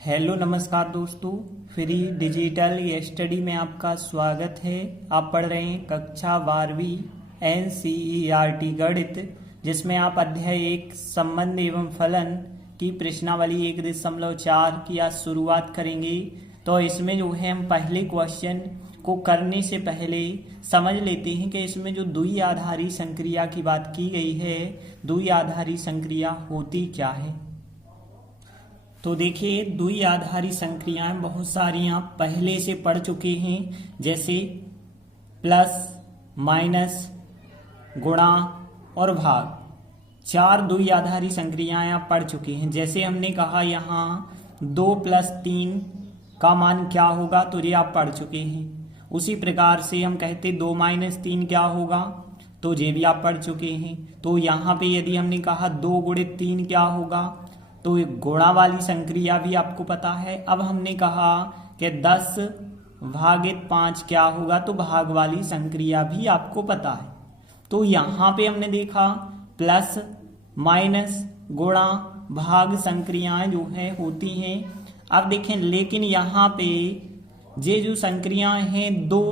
Hello नमस्कार दोस्तों, free digital study में आपका स्वागत है। आप पढ़ रहे हैं कक्षा 12वीं NCERT गणित, जिसमें आप अध्याय 1 संबंध एवं फलन की प्रश्नावली 1.4 की आज शुरुआत करेंगे। तो इसमें जो है हम पहले क्वेश्चन को करने से पहले समझ लेते हैं कि इसमें जो द्विआधारी संक्रिया की बात की गई है, द्विआधारी संक्रिया होती क्या है। तो देखिए, द्विआधारी संक्रियाएं बहुत सारी आप पहले से पढ़ चुके हैं, जैसे प्लस, माइनस, गुणा और भाग। 4 द्विआधारी संक्रियाएं आप पढ़ चुके हैं। जैसे हमने कहा यहाँ 2 + 3 का मान क्या होगा, तो ये आप पढ़ चुके हैं। उसी प्रकार से हम कहते 2 - 3 क्या होगा, तो ये भी आप पढ़ चुके हैं। तो यहाँ पे यदि हमने कहा 2 × 3 क्या होगा, तो गुणा वाली संक्रिया भी आपको पता है। अब हमने कहा कि 10/5 क्या होगा, तो भाग वाली संक्रिया भी आपको पता है। तो यहाँ पे हमने देखा प्लस, माइनस, गुणा, भाग संक्रियाएं जो है होती हैं। अब देखें, लेकिन यहाँ पे ये जो संक्रियाएं हैं दो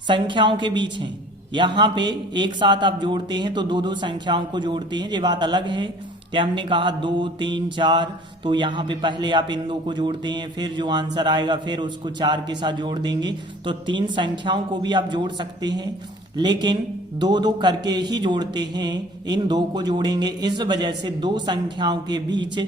संख्याओं के बीच हैं। यहाँ पे एक साथ आप जोड़ते हैं तो दो संख्याओं को जोड़ते हैं, ये बात अलग है। क्या हमने कहा 2, 3, 4, तो यहाँ पे पहले आप इन दो को जोड़ते हैं, फिर जो आंसर आएगा फिर उसको 4 के साथ जोड़ देंगे। तो 3 संख्याओं को भी आप जोड़ सकते हैं, लेकिन 2 करके ही जोड़ते हैं, इन 2 को जोड़ेंगे। इस वजह से 2 संख्याओं के बीच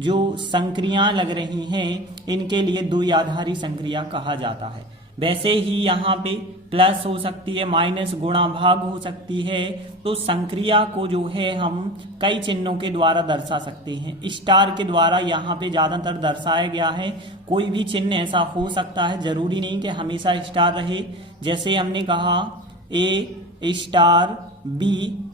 जो संक्रियाएं लग रही हैं, इनके लिए द्विआधारी संक्रिया कहा जाता है। वैसे ही यहाँ पे प्लस हो सकती है, माइनस, गुणा, भाग हो सकती है। तो संक्रिया को जो है हम कई चिन्हों के द्वारा दर्शा सकते हैं। स्टार के द्वारा यहाँ पे ज्यादातर दर्शाया गया है। कोई भी चिन्ह ऐसा हो सकता है, जरूरी नहीं कि हमेशा स्टार रहे। जैसे हमने कहा A*B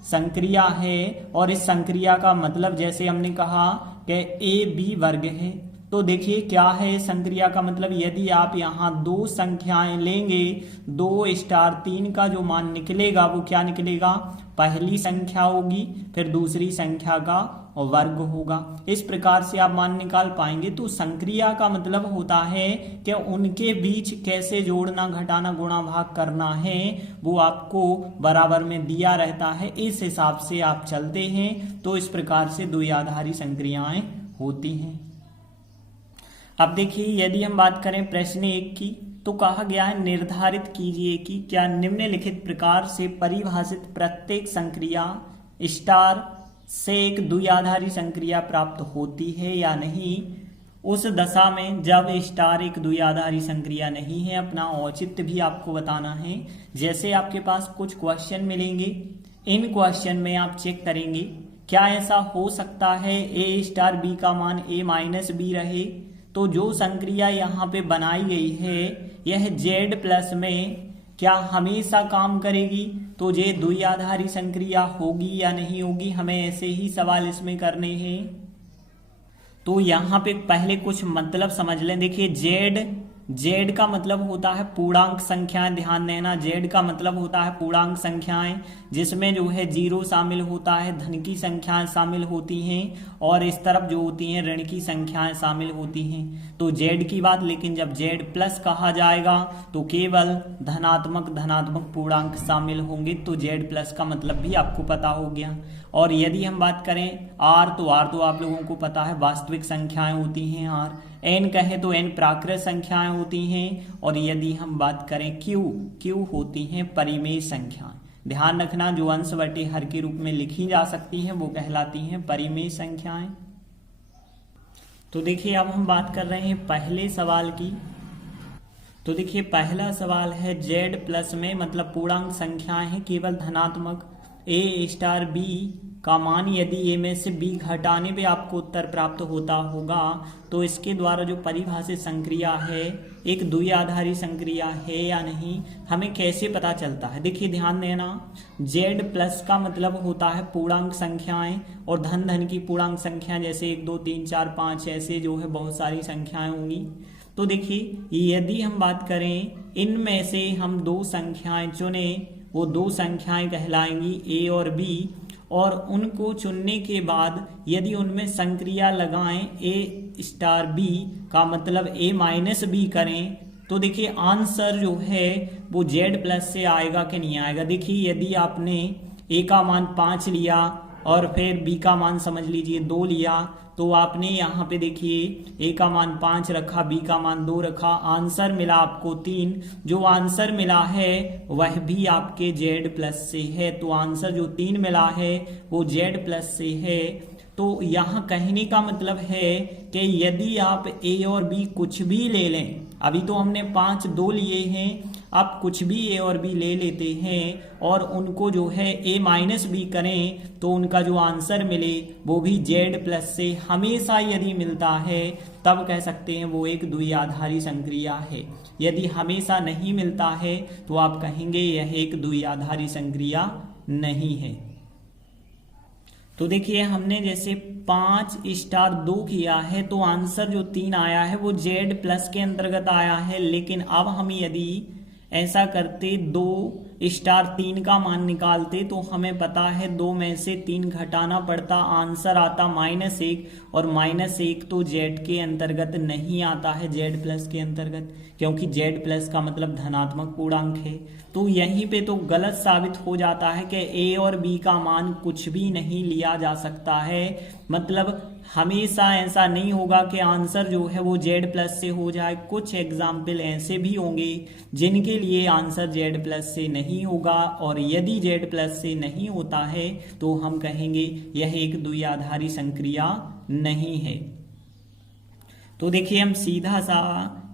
संक्रिया है, और इस संक्रिया का मतलब जैसे हमने कहा कि AB वर्ग है। तो देखिए क्या है संक्रिया का मतलब, यदि आप यहाँ 2 संख्याएं लेंगे, 2*3 का जो मान निकलेगा वो क्या निकलेगा, पहली संख्या होगी, फिर दूसरी संख्या का वर्ग होगा। इस प्रकार से आप मान निकाल पाएंगे। तो संक्रिया का मतलब होता है कि उनके बीच कैसे जोड़ना, घटाना, गुणा, भाग करना है, वो आपको बराबर में दिया रहता है। इस हिसाब से आप चलते हैं। तो इस प्रकार से द्विआधारी संक्रियाएं होती हैं। अब देखिए, यदि हम बात करें प्रश्न 1 की, तो कहा गया है निर्धारित कीजिए कि क्या निम्नलिखित प्रकार से परिभाषित प्रत्येक संक्रिया स्टार से एक द्विआधारी संक्रिया प्राप्त होती है या नहीं। उस दशा में जब स्टार एक द्विआधारी संक्रिया नहीं है, अपना औचित्य भी आपको बताना है। जैसे आपके पास कुछ क्वेश्चन मिलेंगे, इन क्वेश्चन में आप चेक करेंगे क्या ऐसा हो सकता है A*B का मान A-B रहे। तो जो संक्रिया यहाँ पे बनाई गई है, यह Z+ में क्या हमेशा काम करेगी, तो ये द्विआधारी संक्रिया होगी या नहीं होगी, हमें ऐसे ही सवाल इसमें करने हैं। तो यहाँ पे पहले कुछ मतलब समझ लें। देखिए, Z का मतलब होता है पूर्णांक संख्याएं। ध्यान देना, Z का मतलब होता है पूर्णांक संख्याएं, जिसमें जो है 0 शामिल होता है, धन की संख्याएं शामिल होती हैं, और इस तरफ जो होती हैं ऋण की संख्याएं शामिल होती हैं। तो Z की बात, लेकिन जब Z+ कहा जाएगा तो केवल धनात्मक पूर्णांक शामिल होंगे। तो Z+ का मतलब भी आपको पता हो गया। और यदि हम बात करें R, तो R तो आप लोगों को पता है वास्तविक संख्याएं होती हैं R। N कहे तो N प्राकृत संख्याएं होती हैं। और यदि हम बात करें Q होती हैं परिमेय संख्याएं। ध्यान रखना, जो अंश बटे हर के रूप में लिखी जा सकती हैं वो कहलाती हैं परिमेय संख्याएं। तो देखिए, अब हम बात कर रहे हैं पहले सवाल की। तो देखिए, पहला सवाल है Z+ में मतलब पूर्णांक संख्याएं हैं केवल धनात्मक। A*B का मान यदि A में से B घटाने पे आपको उत्तर प्राप्त होता होगा, तो इसके द्वारा जो परिभाषित संक्रिया है एक द्विआधारी संक्रिया है या नहीं, हमें कैसे पता चलता है। देखिए ध्यान देना, Z+ का मतलब होता है पूर्णांक संख्याएं, और धन की पूर्णांक संख्या जैसे 1, 2, 3, 4, 5 ऐसे जो है बहुत सारी संख्याएं होंगी। तो देखिए, यदि हम बात करें इनमें से हम 2 संख्याएं चुने, वो 2 संख्याएं कहलाएंगी A और B, और उनको चुनने के बाद यदि उनमें संक्रिया लगाएं ए स्टार बी का मतलब ए माइनस बी करें तो देखिए आंसर जो है वो जेड प्लस से आएगा कि नहीं आएगा। देखिए यदि आपने ए का मान 5 लिया और फिर बी का मान समझ लीजिए 2 लिया तो आपने यहाँ पे देखिए ए का मान 5 रखा, बी का मान 2 रखा, आंसर मिला आपको 3। जो आंसर मिला है वह भी आपके जेड प्लस से है। तो आंसर जो 3 मिला है वो जेड प्लस से है। तो यहाँ कहने का मतलब है कि यदि आप ए और बी कुछ भी ले लें, अभी तो हमने 5 2 लिए हैं, आप कुछ भी ए और बी ले लेते हैं और उनको जो है ए माइनस बी करें तो उनका जो आंसर मिले वो भी जेड प्लस से हमेशा यदि मिलता है तब कह सकते हैं वो एक द्विआधारी संक्रिया है। यदि हमेशा नहीं मिलता है तो आप कहेंगे यह एक द्विआधारी संक्रिया नहीं है। तो देखिए हमने जैसे 5 स्टार 2 किया है तो आंसर जो 3 आया है वो जेड प्लस के अंतर्गत आया है। लेकिन अब हम यदि ऐसा करते 2 स्टार 3 का मान निकालते तो हमें पता है 2 में से 3 घटाना पड़ता, आंसर आता -1 और -1 तो जेड के अंतर्गत नहीं आता है, जेड प्लस के अंतर्गत, क्योंकि जेड प्लस का मतलब धनात्मक पूर्णांक है। तो यहीं पे तो गलत साबित हो जाता है कि ए और बी का मान कुछ भी नहीं लिया जा सकता है। मतलब हमेशा ऐसा नहीं होगा कि आंसर जो है वो जेड प्लस से हो जाए। कुछ एग्जाम्पल ऐसे भी होंगे जिनके लिए आंसर जेड प्लस से नहीं होगा, और यदि जेड प्लस से नहीं होता है तो हम कहेंगे यह एक द्विआधारी संक्रिया नहीं है। तो देखिए हम सीधा सा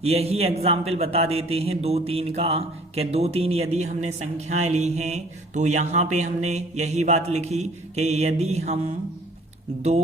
यही एग्जाम्पल बता देते हैं 2 3 का, कि 2 3 यदि हमने संख्याएं ली हैं तो यहाँ पे हमने यही बात लिखी कि यदि हम 2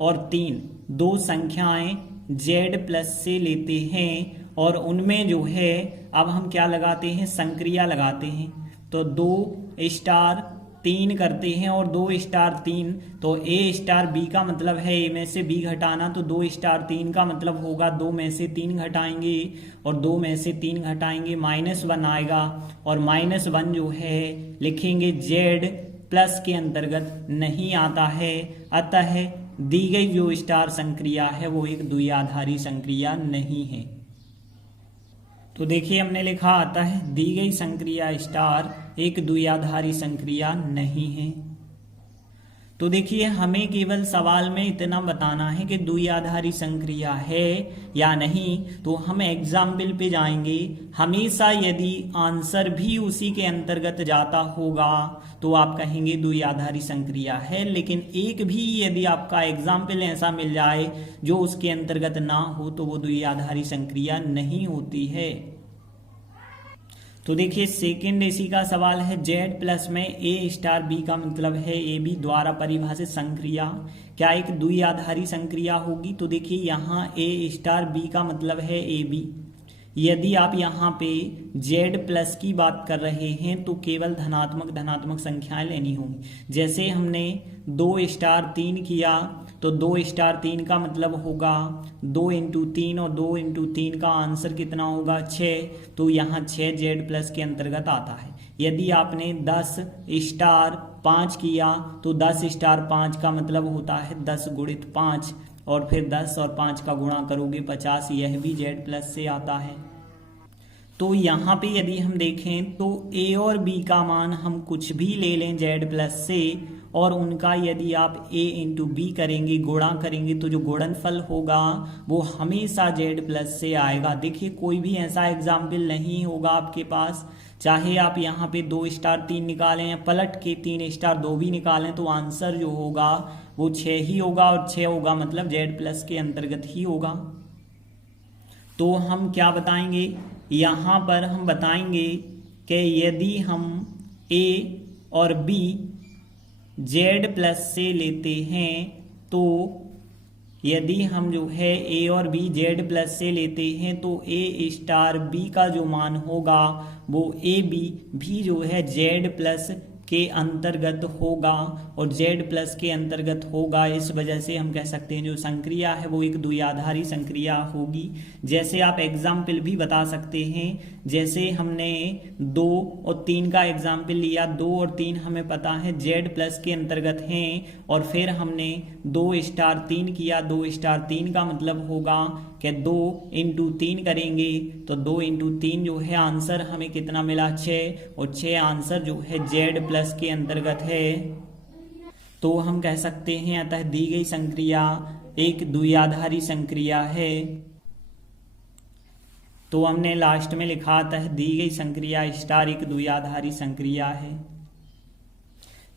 और 3 दो संख्याएं जेड प्लस से लेते हैं और उनमें जो है अब हम क्या लगाते हैं, संक्रिया लगाते हैं। तो 2 स्टार 3 करते हैं और 2 स्टार 3, तो ए स्टार बी का मतलब है ए में से बी घटाना, तो 2 स्टार 3 का मतलब होगा 2 में से 3 घटाएंगे और 2 में से 3 घटाएंगे -1 आएगा, और -1 जो है लिखेंगे जेड प्लस के अंतर्गत नहीं आता है। अतः दी गई जो स्टार संक्रिया है वो एक द्विआधारी संक्रिया नहीं है। तो देखिए हमने लिखा आता है दी गई संक्रिया स्टार एक द्विआधारी संक्रिया नहीं है। तो देखिए हमें केवल सवाल में इतना बताना है कि द्विआधारी संक्रिया है या नहीं, तो हम एग्जाम्पल पे जाएंगे। हमेशा यदि आंसर भी उसी के अंतर्गत जाता होगा तो आप कहेंगे द्विआधारी संक्रिया है, लेकिन एक भी यदि आपका एग्जाम्पल ऐसा मिल जाए जो उसके अंतर्गत ना हो तो वो द्विआधारी संक्रिया नहीं होती है। तो देखिए सेकेंड इसी का सवाल है, जेड प्लस में ए स्टार बी का मतलब है ए बी द्वारा परिभाषित संक्रिया क्या एक द्विआधारी संक्रिया होगी। तो देखिए यहाँ ए स्टार बी का मतलब है ए बी। यदि आप यहाँ पे जेड प्लस की बात कर रहे हैं तो केवल धनात्मक संख्याएं लेनी होंगी। जैसे हमने 2 स्टार 3 किया तो 2 स्टार 3 का मतलब होगा 2 × 3 और 2 × 3 का आंसर कितना होगा 6, तो यहाँ 6 जेड प्लस के अंतर्गत आता है। यदि आपने 10 स्टार 5 किया तो 10 स्टार 5 का मतलब होता है 10 × 5 और फिर 10 और 5 का गुणा करोगे 50, यह भी जेड प्लस से आता है। तो यहाँ पे यदि हम देखें तो ए और बी का मान हम कुछ भी ले लें जेड प्लस से और उनका यदि आप ए × बी करेंगे, गुणा करेंगे, तो जो गुणनफल होगा वो हमेशा जेड प्लस से आएगा। देखिए कोई भी ऐसा एग्जाम्पल नहीं होगा आपके पास, चाहे आप यहाँ पे 2 स्टार 3 निकालें या पलट के 3 स्टार 2 भी निकालें तो आंसर जो होगा वो 6 ही होगा, और 6 होगा मतलब जेड प्लस के अंतर्गत ही होगा। तो हम क्या बताएंगे, यहाँ पर हम बताएंगे कि यदि हम ए और बी जेड प्लस से लेते हैं तो यदि हम जो है ए और बी जेड प्लस से लेते हैं तो ए स्टार बी का जो मान होगा वो ए बी भी जो है जेड प्लस के अंतर्गत होगा और z प्लस के अंतर्गत होगा। इस वजह से हम कह सकते हैं जो संक्रिया है वो एक द्विआधारी संक्रिया होगी। जैसे आप एग्जाम्पल भी बता सकते हैं, जैसे हमने 2 और 3 का एग्जाम्पल लिया। 2 और 3 हमें पता है z प्लस के अंतर्गत हैं और फिर हमने 2 स्टार 3 किया। 2 स्टार 3 का मतलब होगा कि 2 इंटू 3 करेंगे तो 2 इंटू 3 जो है आंसर हमें कितना मिला 6 और 6 आंसर जो है z प्लस के अंतर्गत है। तो हम कह सकते हैं अतः दी गई संक्रिया एक द्विआधारी संक्रिया है। तो हमने लास्ट में लिखा अतः दी गई संक्रिया स्टार एक द्विआधारी संक्रिया है।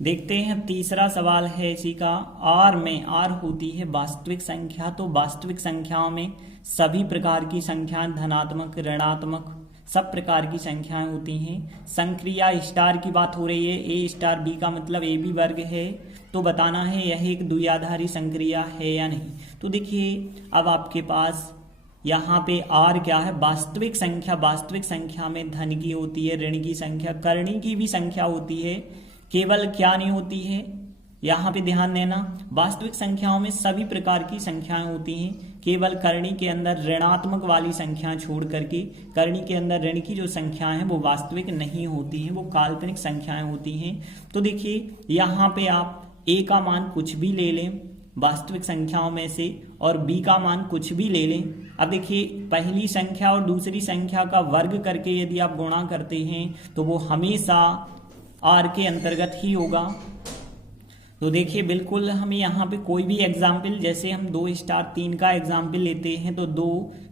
देखते हैं तीसरा सवाल है इसी का। आर में, आर होती है वास्तविक संख्या। तो वास्तविक संख्याओं में सभी प्रकार की संख्याएं धनात्मक ऋणात्मक सब प्रकार की संख्याएं होती हैं। संक्रिया स्टार की बात हो रही है, ए स्टार बी का मतलब ए बी वर्ग है। तो बताना है यह एक द्विआधारी संक्रिया है या नहीं। तो देखिए अब आपके पास यहाँ पे आर क्या है, वास्तविक संख्या। वास्तविक संख्या में धन की होती है, ऋण की संख्या, करणी की भी संख्या होती है। केवल क्या नहीं होती है, यहाँ पे ध्यान देना, वास्तविक संख्याओं में सभी प्रकार की संख्याएं होती हैं। केवल करणी के अंदर ऋणात्मक वाली संख्याएं छोड़ करके, करणी के अंदर ऋण की जो संख्याएं हैं वो वास्तविक नहीं होती हैं, वो काल्पनिक संख्याएं होती हैं। तो देखिए यहाँ पे आप ए का मान कुछ भी ले लें वास्तविक संख्याओं में से और बी का मान कुछ भी ले लें। अब देखिए पहली संख्या और दूसरी संख्या का वर्ग करके यदि आप गुणा करते हैं तो वो हमेशा आर के अंतर्गत ही होगा। तो देखिए बिल्कुल हम यहाँ पे कोई भी एग्जाम्पल, जैसे हम 2 स्टार 3 का एग्जाम्पल लेते हैं तो 2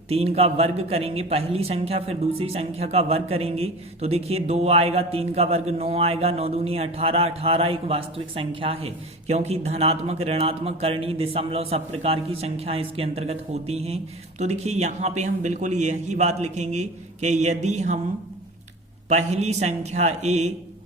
3 का वर्ग करेंगे पहली संख्या, फिर दूसरी संख्या का वर्ग करेंगे तो देखिए 2 आएगा, 3 का वर्ग 9 आएगा, 9 दूनी 18, 18 एक वास्तविक संख्या है क्योंकि धनात्मक ऋणात्मक करणी दशमलव सब प्रकार की संख्याएं इसके अंतर्गत होती हैं। तो देखिए यहाँ पे हम बिल्कुल यही बात लिखेंगे कि यदि हम पहली संख्या ए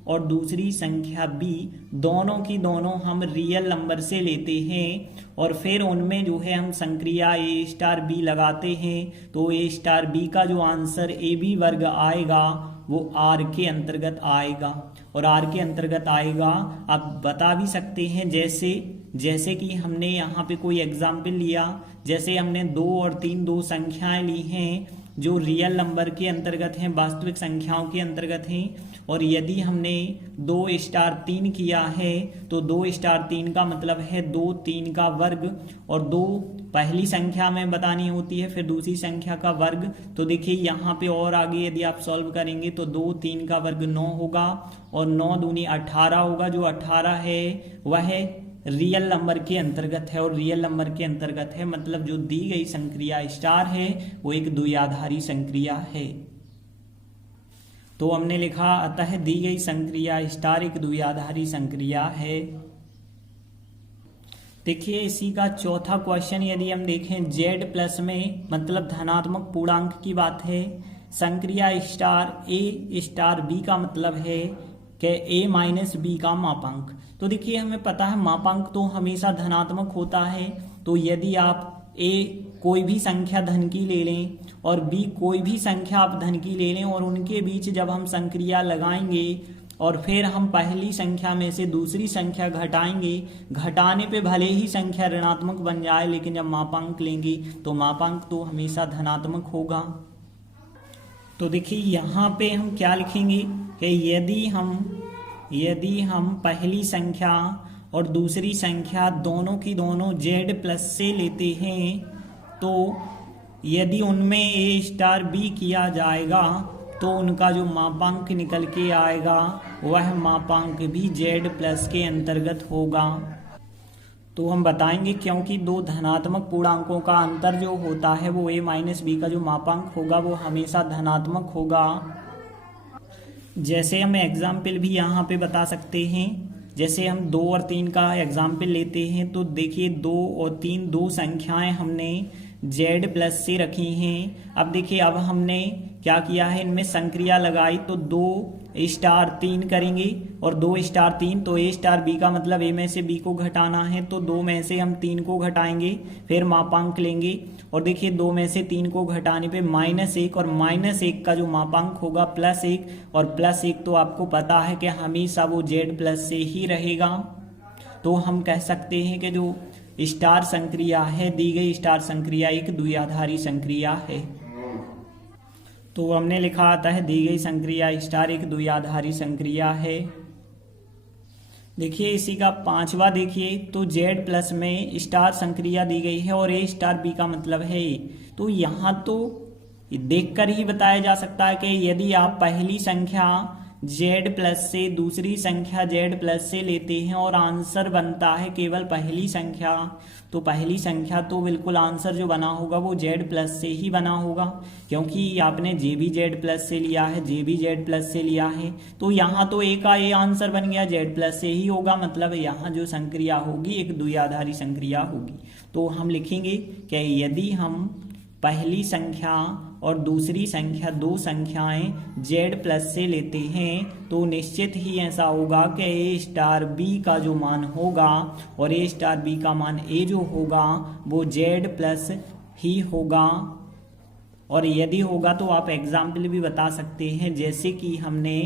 और दूसरी संख्या बी दोनों की दोनों हम रियल नंबर से लेते हैं और फिर उनमें जो है हम संक्रिया ए स्टार बी लगाते हैं तो ए स्टार बी का जो आंसर ए बी वर्ग आएगा वो आर के अंतर्गत आएगा। और आर के अंतर्गत आएगा आप बता भी सकते हैं, जैसे कि हमने यहाँ पे कोई एग्जाम्पल लिया, जैसे हमने 2 और 3 दो संख्याएं ली हैं जो रियल नंबर के अंतर्गत हैं, वास्तविक संख्याओं के अंतर्गत हैं। और यदि हमने 2 स्टार 3 किया है तो 2 स्टार 3 का मतलब है 2 3 का वर्ग और 2 पहली संख्या में बतानी होती है, फिर दूसरी संख्या का वर्ग। तो देखिए यहाँ पे और आगे यदि आप सॉल्व करेंगे तो 2 3 का वर्ग 9 होगा और 9 दूनी 18 होगा। जो 18 है वह रियल नंबर के अंतर्गत है और रियल नंबर के अंतर्गत है मतलब जो दी गई संक्रिया स्टार है वो एक द्विआधारी संक्रिया है। तो हमने लिखा अतः दी गई संक्रिया स्टार एक द्विआधारी संक्रिया है। देखिए इसी का चौथा क्वेश्चन यदि हम देखें, जेड प्लस में मतलब धनात्मक पूर्णांक की बात है। संक्रिया स्टार ए स्टार बी का मतलब है कि ए माइनस बी का मापांक। तो देखिए हमें पता है मापांक तो हमेशा धनात्मक होता है। तो यदि आप ए कोई भी संख्या धन की ले लें और बी कोई भी संख्या आप धन की ले लें और उनके बीच जब हम संक्रिया लगाएंगे और फिर हम पहली संख्या में से दूसरी संख्या घटाएंगे, घटाने पे भले ही संख्या ऋणात्मक बन जाए लेकिन जब मापांक लेंगे तो मापांक तो हमेशा धनात्मक होगा। तो देखिए यहाँ पे हम क्या लिखेंगे कि यदि हम पहली संख्या और दूसरी संख्या दोनों की दोनों z प्लस से लेते हैं तो यदि उनमें ए स्टार बी किया जाएगा तो उनका जो मापांक निकल के आएगा वह मापांक भी z प्लस के अंतर्गत होगा। तो हम बताएंगे क्योंकि दो धनात्मक पूर्णांकों का अंतर जो होता है वो a माइनस बी का जो मापांक होगा वो हमेशा धनात्मक होगा। जैसे हम एग्जाम्पल भी यहाँ पे बता सकते हैं, जैसे हम 2 और 3 का एग्जाम्पल लेते हैं तो देखिए 2 और 3 दो संख्याएं हमने जेड प्लस से रखी हैं। अब देखिए अब हमने क्या किया है, इनमें संक्रिया लगाई तो 2 स्टार 3 करेंगे और 2 स्टार 3 तो ए स्टार बी का मतलब ए में से बी को घटाना है, तो 2 में से हम 3 को घटाएंगे, फिर मापांक लेंगे और देखिए 2 में से 3 को घटाने पे -1 और -1 का जो मापांक होगा +1 और +1 तो आपको पता है कि हमेशा वो जेड प्लस से ही रहेगा। तो हम कह सकते हैं कि जो स्टार संक्रिया है, दी गई स्टार संक्रिया एक द्विआधारी संक्रिया है। तो हमने लिखा आता है दी गई संक्रिया स्टार एक द्विआधारी संक्रिया है। देखिए इसी का 5वां देखिए, तो जेड प्लस में स्टार संक्रिया दी गई है और ए स्टार बी का मतलब है ए। तो यहाँ तो देखकर ही बताया जा सकता है कि यदि आप पहली संख्या जेड प्लस से दूसरी संख्या जेड प्लस से लेते हैं और आंसर बनता है केवल पहली संख्या, तो पहली संख्या तो बिल्कुल आंसर जो बना होगा वो जेड प्लस से ही बना होगा, क्योंकि आपने जे भी जेड प्लस से लिया है, जे भी जेड प्लस से लिया है, तो यहाँ तो ए का ए आंसर बन गया, जेड प्लस से ही होगा, मतलब यहाँ जो संक्रिया होगी एक द्विआधारी संक्रिया होगी। तो हम लिखेंगे कि यदि हम पहली संख्या और दूसरी संख्या, दो संख्याएं जेड प्लस से लेते हैं तो निश्चित ही ऐसा होगा कि ए स्टार बी का जो मान होगा और ए स्टार बी का मान ए जो होगा वो जेड प्लस ही होगा। और यदि होगा तो आप एग्जाम्पल भी बता सकते हैं, जैसे कि हमने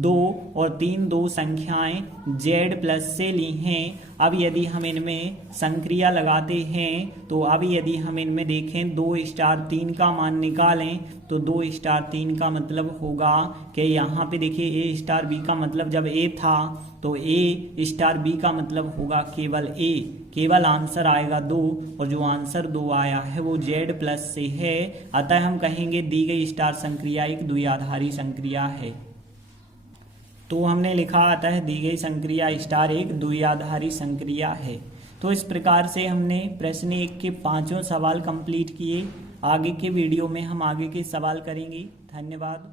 2 और 3 दो संख्याएं जेड प्लस से ली हैं। अब यदि हम इनमें संक्रिया लगाते हैं तो अब यदि हम इनमें देखें 2 स्टार 3 का मान निकालें तो 2 स्टार 3 का मतलब होगा कि यहाँ पे देखिए ए स्टार बी का मतलब जब ए था तो ए स्टार बी का मतलब होगा केवल ए, केवल आंसर आएगा 2 और जो आंसर 2 आया है वो जेड प्लस से है। अतः हम कहेंगे दी गई स्टार संक्रिया एक द्विआधारी संक्रिया है। तो हमने लिखा आता है दी गई संक्रिया स्टार एक द्विआधारी संक्रिया है। तो इस प्रकार से हमने प्रश्न 1 के 5 सवाल कंप्लीट किए। आगे के वीडियो में हम आगे के सवाल करेंगे। धन्यवाद।